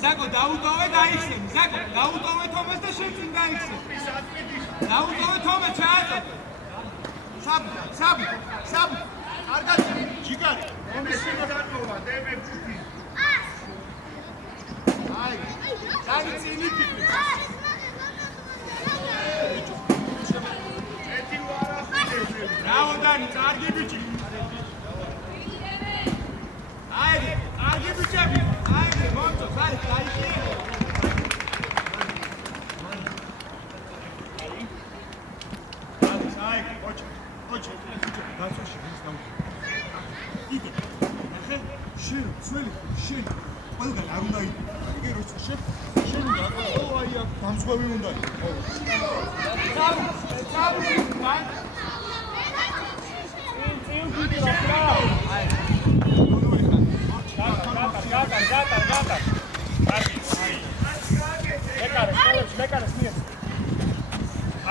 Zako, დაუტოვე დაიხსენ. Zako, დაუტოვე თომას და შენ წინ დაიხსენ. დაუტოვე თომა ჩაატო. საბი. კარგად, ჯიგარი. ემესინა დატოვა, დემე ჯუქი. აი, ძალი წინი ფიქრი. ეთი ვარა ხიდე. ბრავო დანი, კარგი ბიჭი. აიდი, კარგი ბიჭები. აიდი, მომწო, ხარი, დაიხიე. აი, ოჩა, გასვაში ის დაუჭი. იდე. ნახე, შენ, ძველი, შენ. ყველგან არ უნდა იდე. იგი როცა შენ უნდა ო აი აქ დამსხვევი უნდა იდე. ხო. საბი, ვან. წინ გიდგა. აი. Gata. Lekare, მიერ.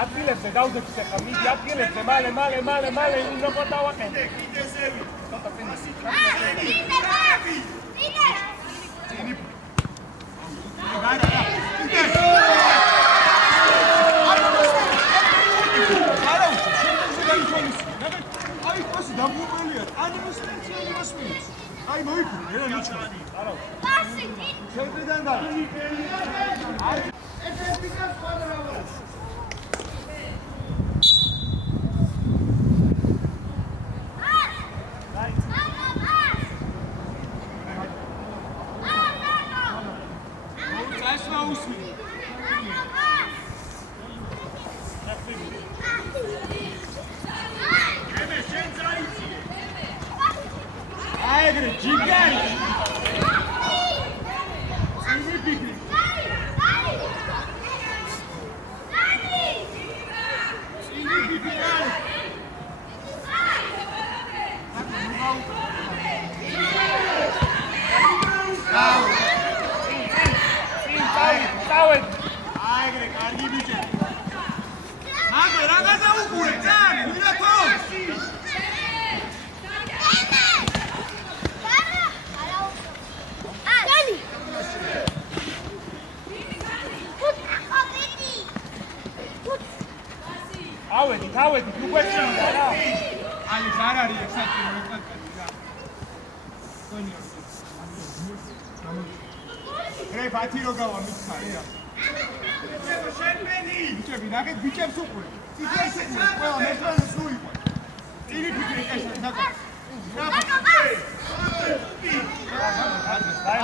ადგილებზე დავდექით ახლა, მიდი ადგილებზე, მალე, უნდა გადავაყენე. კიდე ზევი. ცოტა ფინისი. აი, პასი დაგუპელია. აი, მოიფიქრე, რა ნიჩქა. არა. შეგვიდან და. აი, ეს პიკას კვადრავა. Aegre, gigante! ავედი, თუ გვეჩვენა რა. აი, არ არის ექსაქტი მოიყვანკეთი რა. კონიო. გრეფ 10 რო გავა მითხარი რა. ბიჭებო, შენბენი. ბიჭები, ნახეთ ბიჭებს უყურე. ციფრები ყველა მეტრანს თუ იყო. წილი ფიქრი ეშა, ნახე.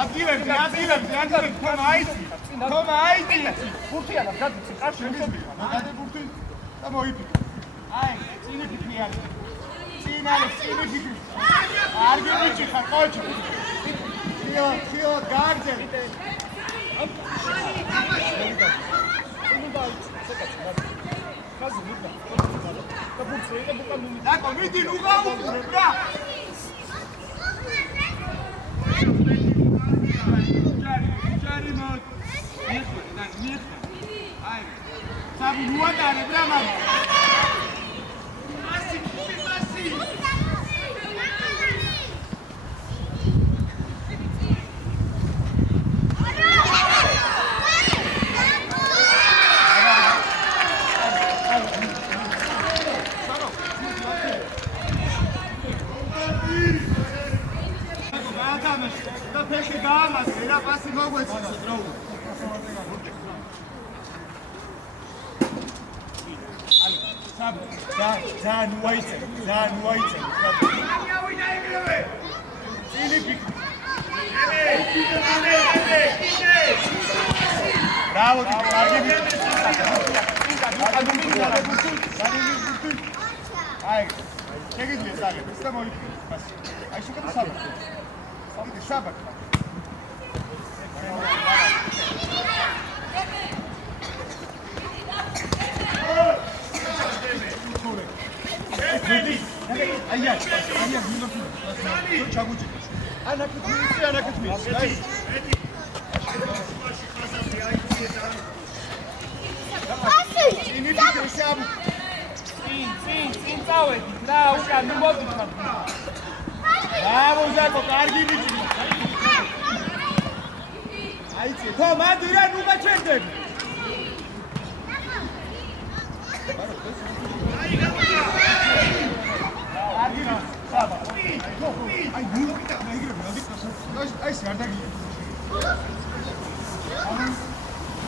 ადგილებზე, თომა აიცი. ბურთია და გადის, კარში მიწები. მაგადე ბურთი და მოიფიქრე. აი, წინი ფიქრი არის. წინი ფიქრი. არგი ბიჭი ხარ, ყოჩი. ხიო, გააგზელ. დაკო, მიდი, ნუ გაუყურე, რა. ჯარი მოდ. მიხვდი. აი, საბი მოატარებ რა მამა. ფეში გაამაზრე რა პასი მოგვეცეს რა უნდა აი საბ ძალიან უაიცე ავიდა ეგრევე წილი ფიქრი ბრავო კარგი აი შეგიძლია საგებს და მოიფიქრე აი შეგიძლია საბ საბათ. წინ წავედით რა, უკან ნუ მოდიხარ. ბრავო ზაკო, კარგი ბიჭი. აიცი, თო მადირა ნუ გაჩენდები. აი სარდაგია.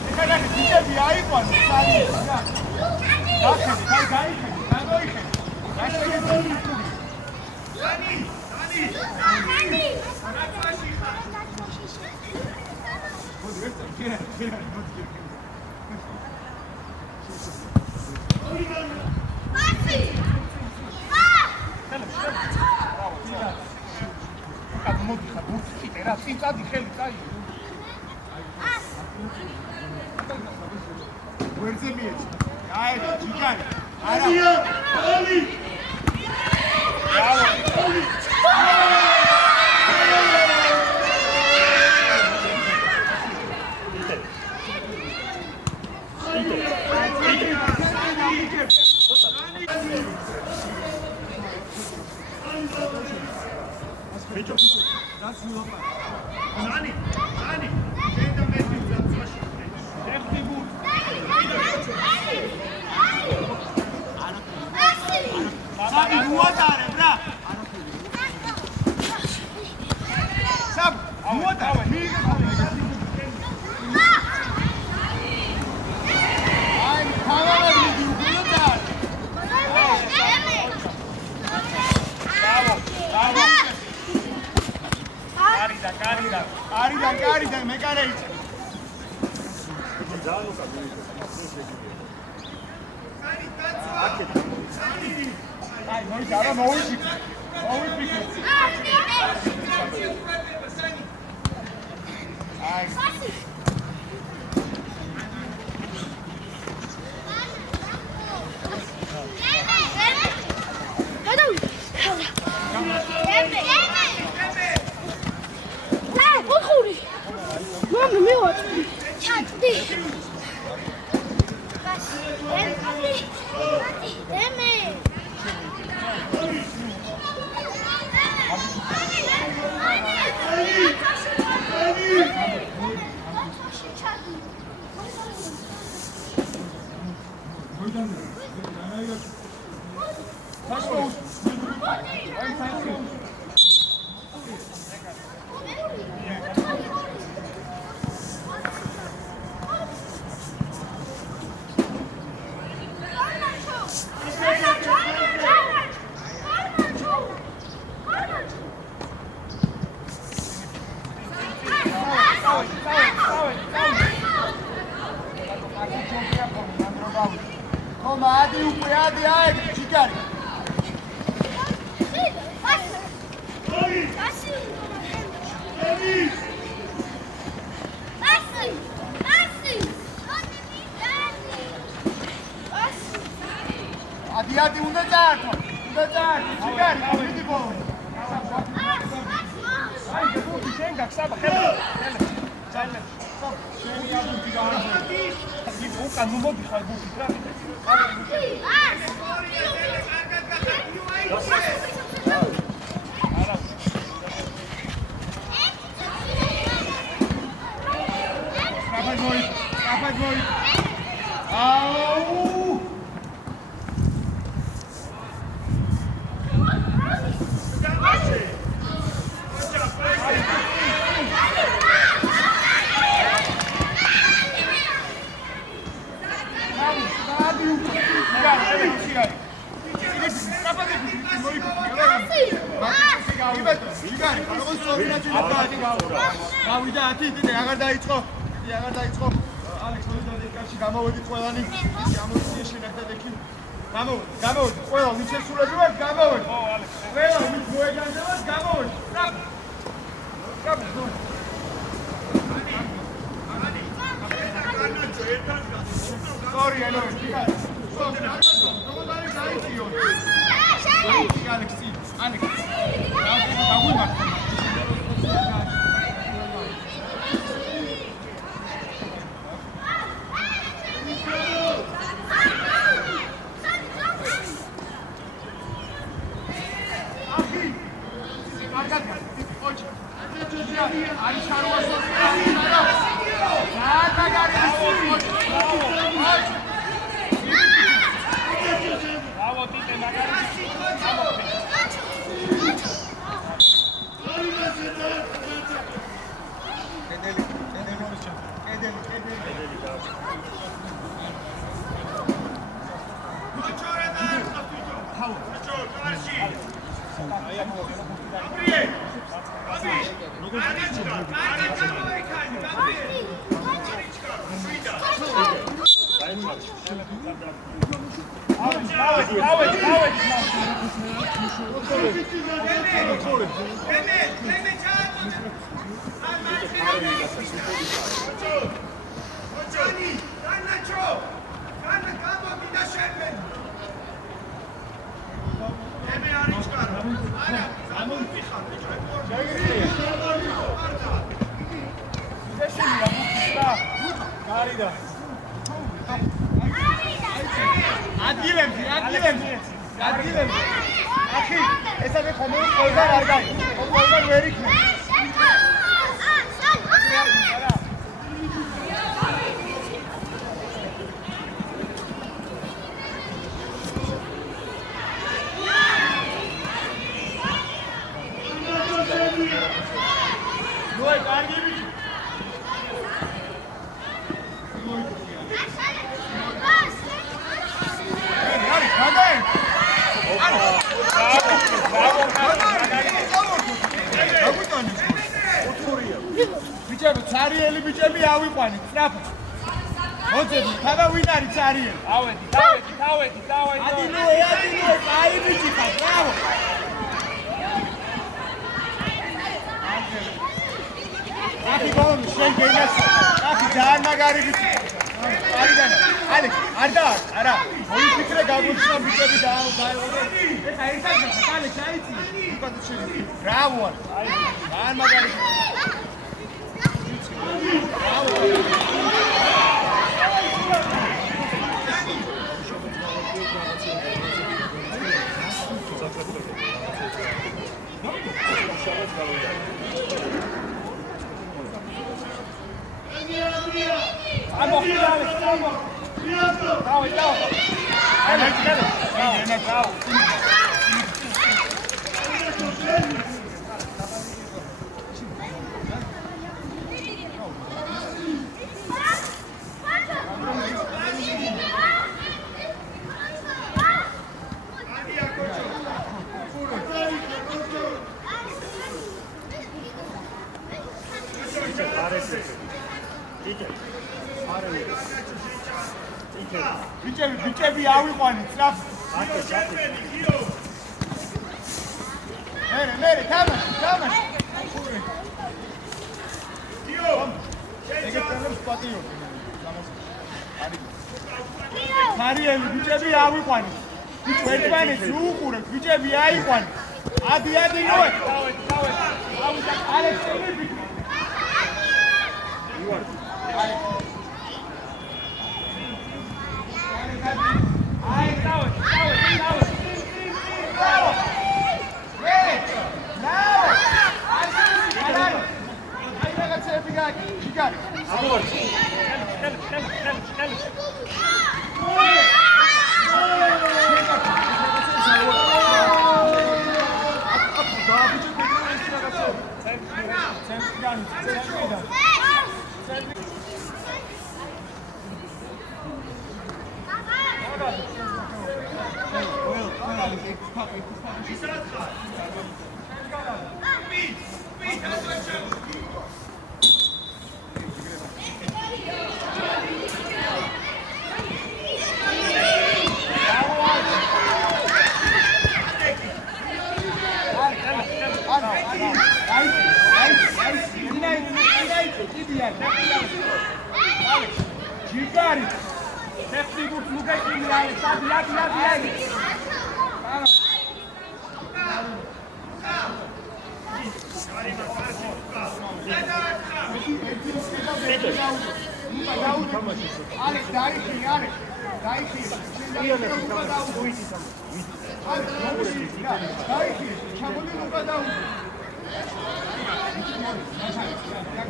ეხლა გიჩები აიყვან სარი. გახედი, გაიხედი, გამოიხედი. გაშეგებული თუ. დანი. დანი. რატოში ხარ? მოდი ერთ კერა, მოდი. მასი. მოდიხარ, ბურთი რა, წინ წადი ხელი წაი. ვერზე მიეც. გაედი, ჯიგარი. არა. ოლი. ბრავო. Zani, genda metti za zwashi. Ეხტი ბურთი. Sabi უატარებ რა. Sab, უატარე, მიიღე. აი, თავად მიდი უყურებდარ. Bravo. კარიდან მე კარაიცი. აი, მოიძალა მოიფიქრე. აი. Mama, meu ótimo. Cadê? Comadi, upriadi, ai, Chicari. Adi, unde giarco? Chicari, vedi voi. Ai, che punti scenga, stava, უკან ნუ მოდიხარ ბურთით რა. აფაგოი. აუ! გავიდა 10 აღარ დაიწყო. ალექს მოიძახე კაცი გამოვედი ყველანი. გამოიწია შენახეთ ეკი. გამოვედი. ყველა ვინც ესულები ვარ გამოვედი. ო ალექს. ყველა ვინც მოეგანდებათ გამოვედი. რა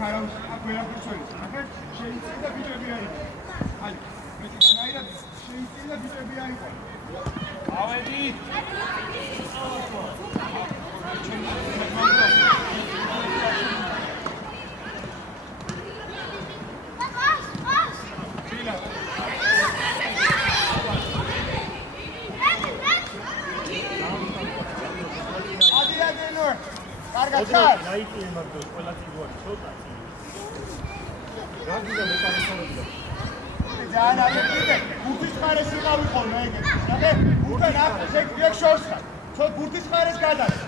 არავის აქ ვერაფერს ველის. ნახე, შეიძლება ბიჭები არ იყოს. აი, მეტი განაირად შეიძლება ბიჭები არ იყოს. ავედი. დაიწიე მაგ ყველა წიგოარი ცოტა რაგიდა მეტანახორებია ძალიან ალეკიდე ბურთის ხარეს იყავი ხოლმე ეგეთი ნახე ბურთი ნახე შეგდიახ შორს ხარ ცოტ ბურთის ხარეს გადადა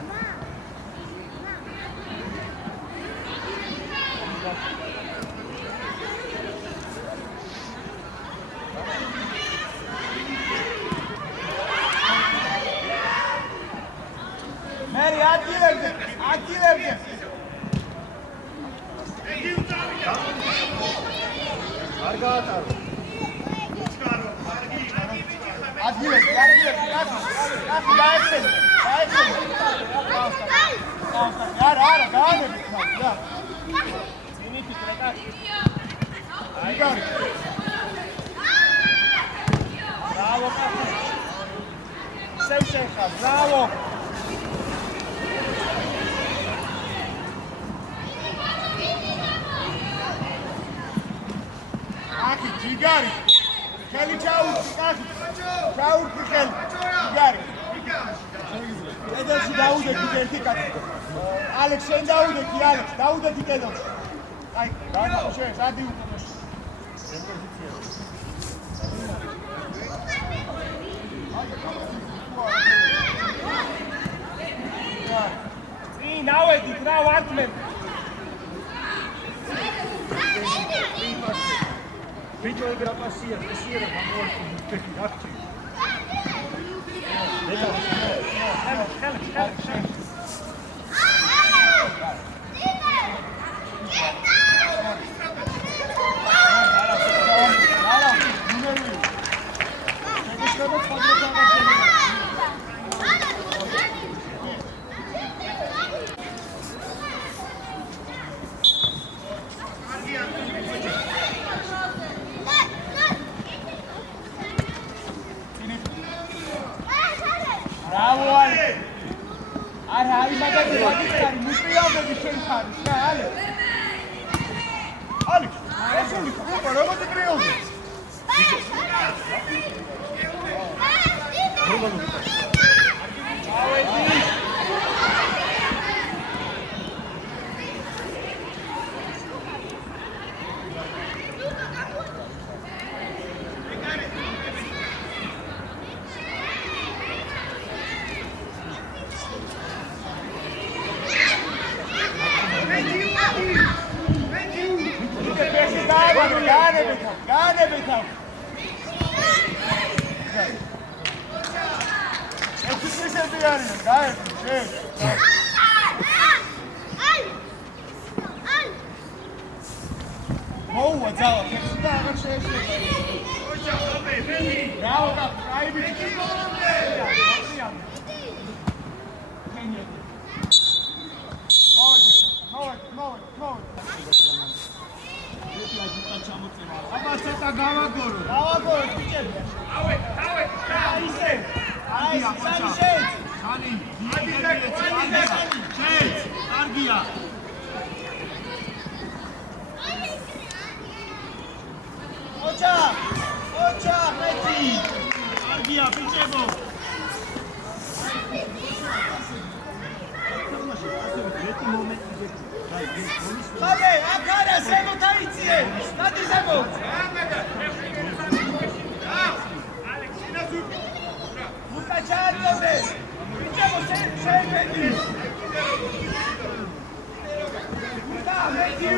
მერი ადგილებზე არ გაატარო ადგილებზე გაეცემა არა გაანებით რა წინით ტრეკა აი გარი ბრავო სევშენხა ბრავო აკი ჯიგარი ხელი ჩაუჭი კაცი ჩაუჭი ხელი ჯიგარი კედელში დაუდექი ერთი კაცი ალექს შენ დაუდექი ალექს დაუდექი კედელში აი დაანახო შენ სადი უკროში წინ ავედით რა ვარტმენ Video gravasia, presiera, amor, che ti dacci. Bravo, Ale! Are hai magari magari mutriamo di sceltare, Ale! Alex, adesso li fa, però ti creo! Ciao, Edi! Gane betam. Eksik sesi yani. Gayet şey. Boa, Zala. Eksik daha bir şey. Bravo, kap. Kaybı. აბა ცოტა გავაგორო. გავაგორო ბიჭები. ავე. ისე. აი, სამი შეც. ხანი. შეც. კარგია. ოჩა, მეტი. კარგია ბიჭებო. მეტი მომენტი ხალე, აქ არა, ზემო დაიწიე. დადი ზემო. მუკა ჩააწოდე. ბიჭებო, შეიმედი. მუკა, მეტი.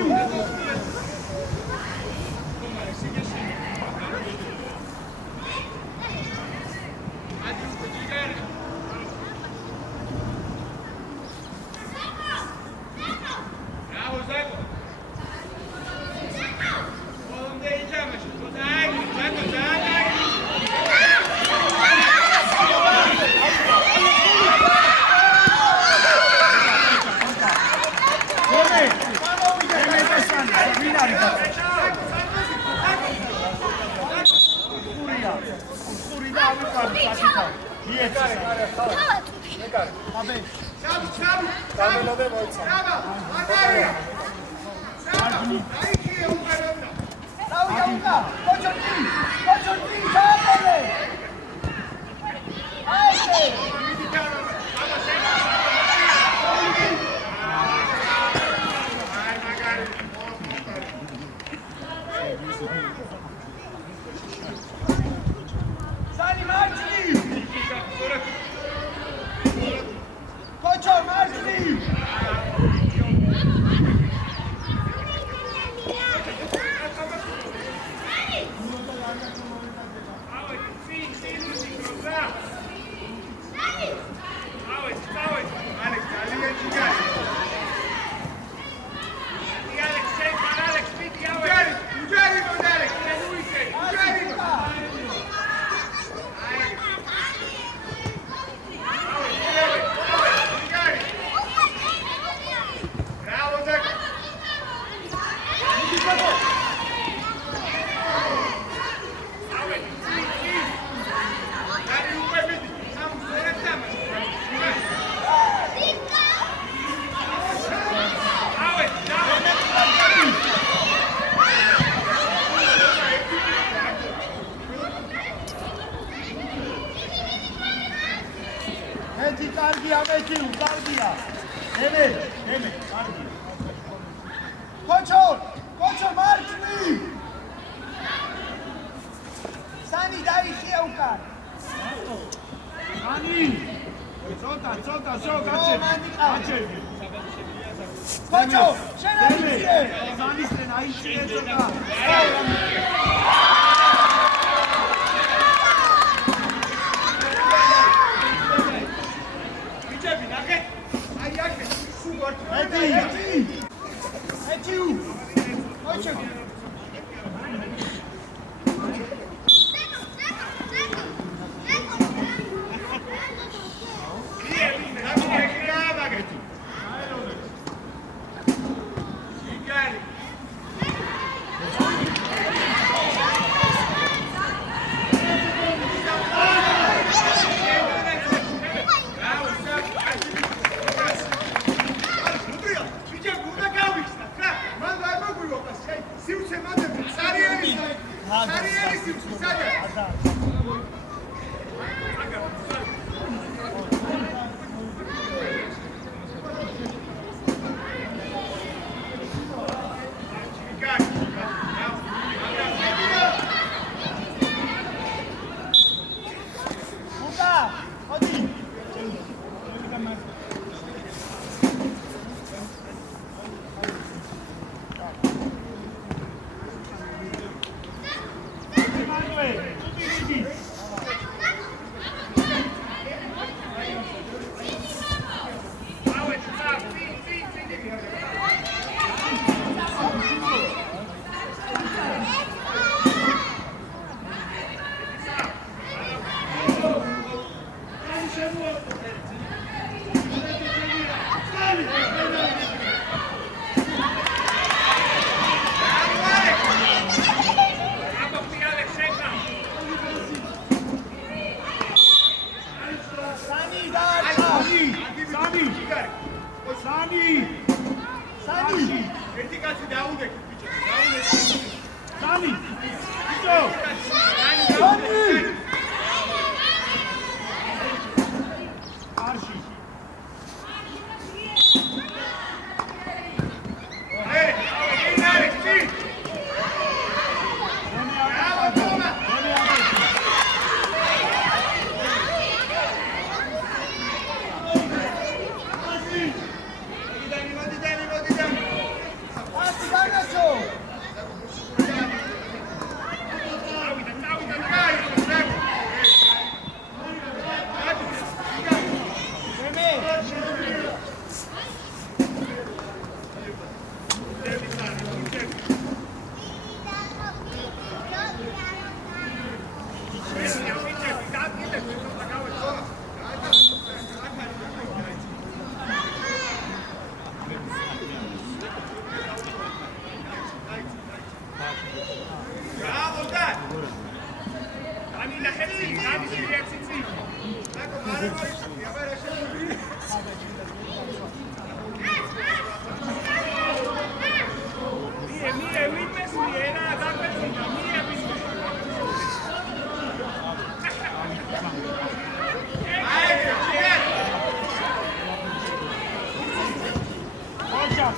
სიუცე მანდები, სარიელის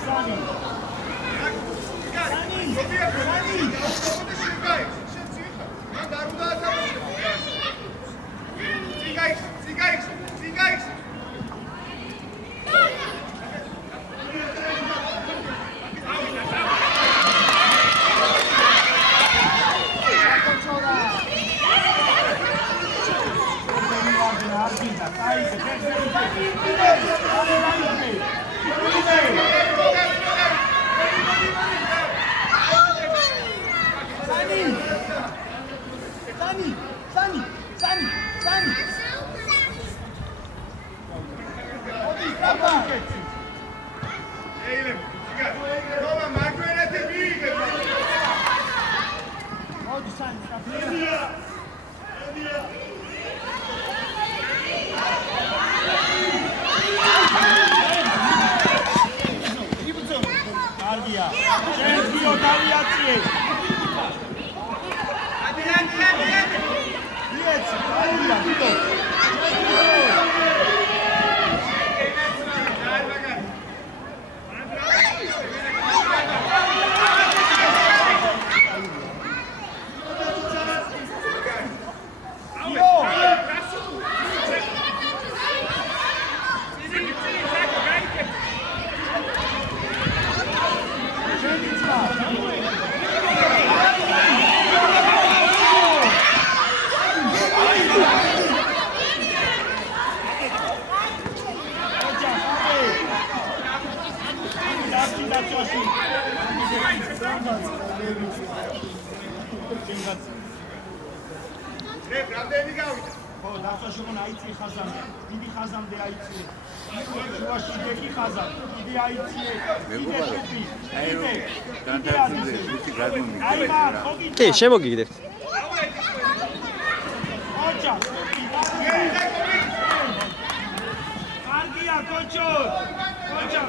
სანი. კი, შემოგიგდეთ. კარგია, კოჩო. კოჩო,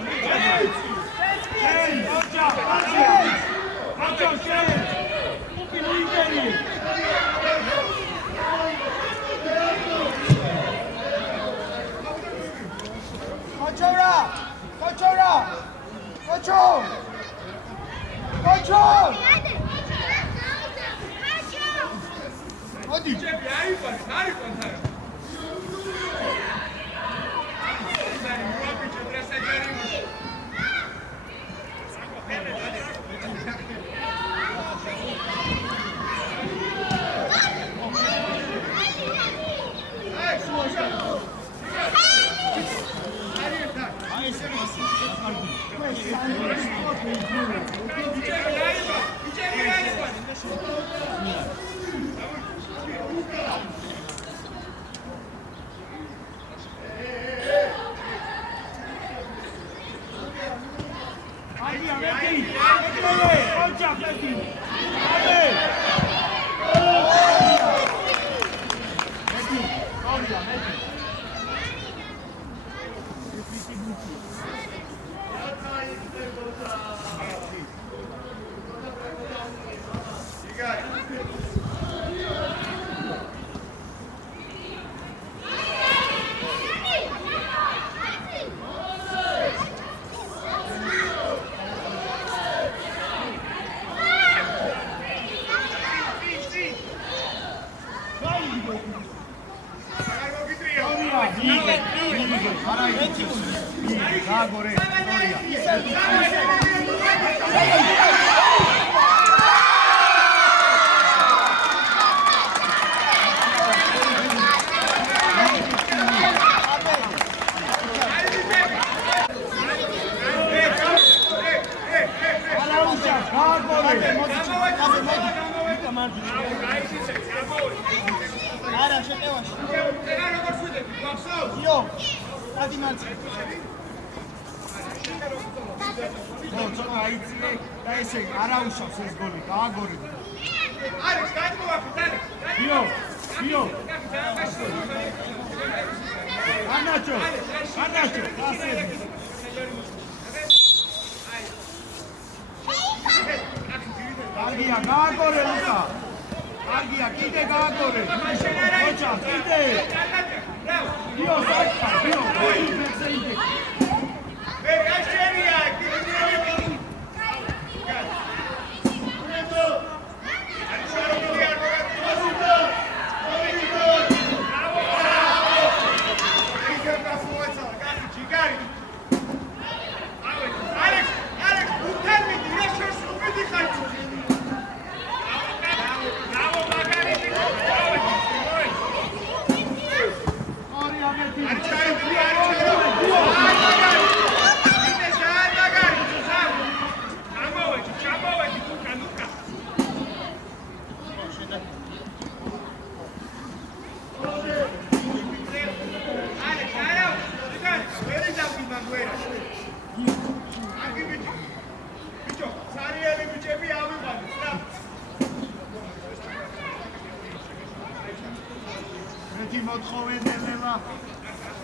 მოთხოვენელება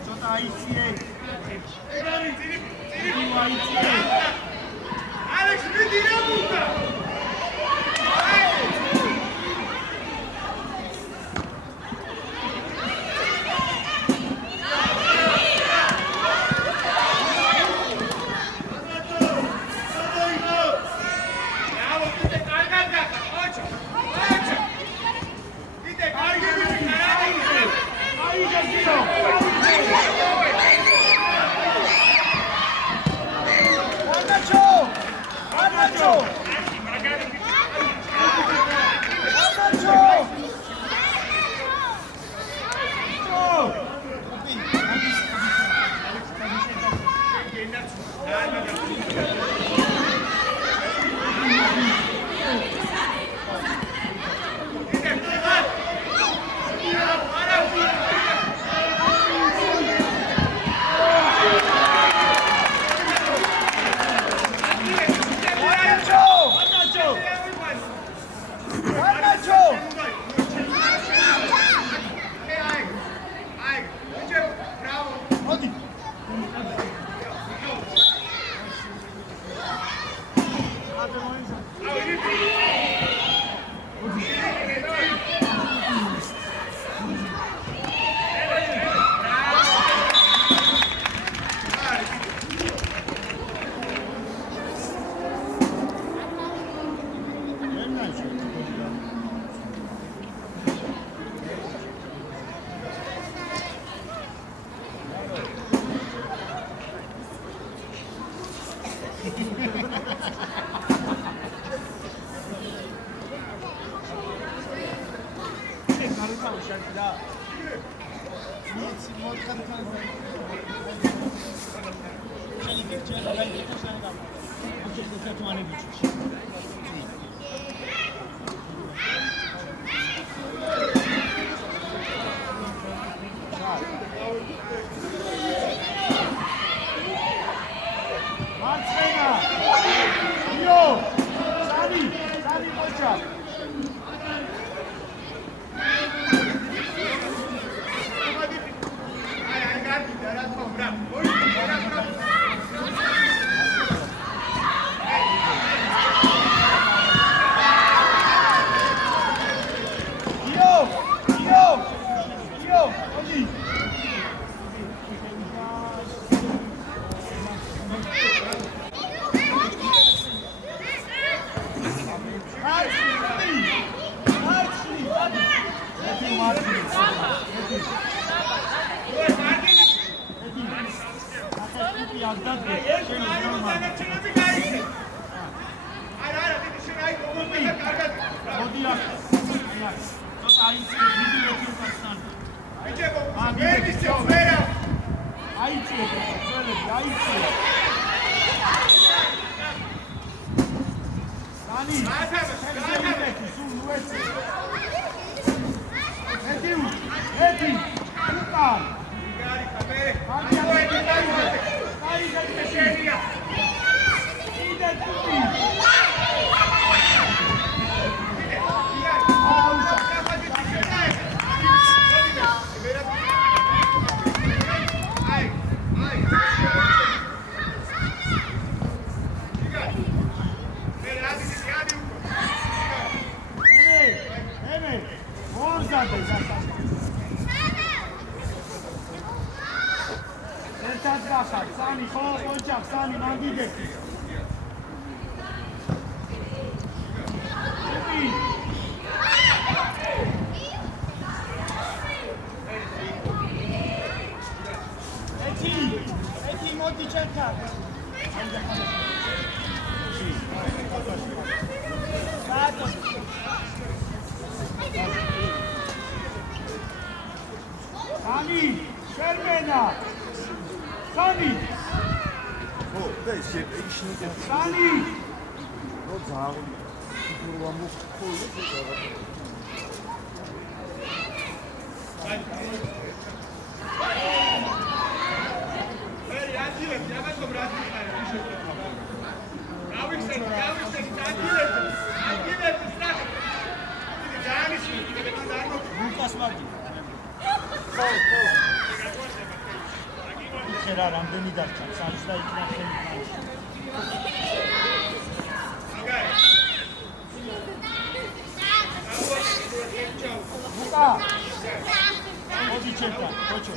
ცოტა აიციე ალექს მიდირებუდა Lucas Martins. რა რამდენი დარჩა 3 და იქნა ხელი ლუკა მოდი ჩემთან კოჩო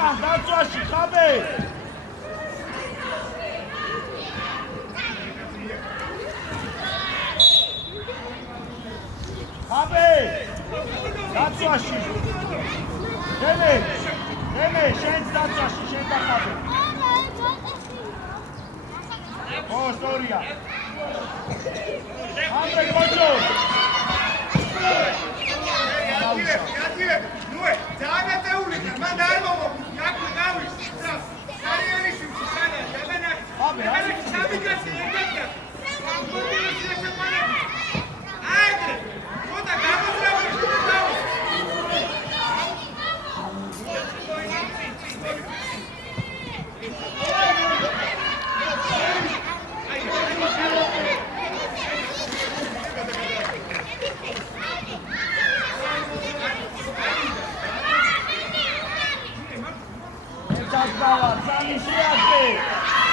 უკან დაწვაში ხაბე ხაბე დაწვაში დემე შენ დაწვაში შენ და ხაბე ო სტორია ხაბე კოჩო ნუე დაანაწეული და მან დაამოვო იაკო დავის სტრას არიანის სანა დაბანა აბე არა სამიკაცი ეგეთია აიდე მოდა გამოძრავი დავის Zagdala, Zani Shiate!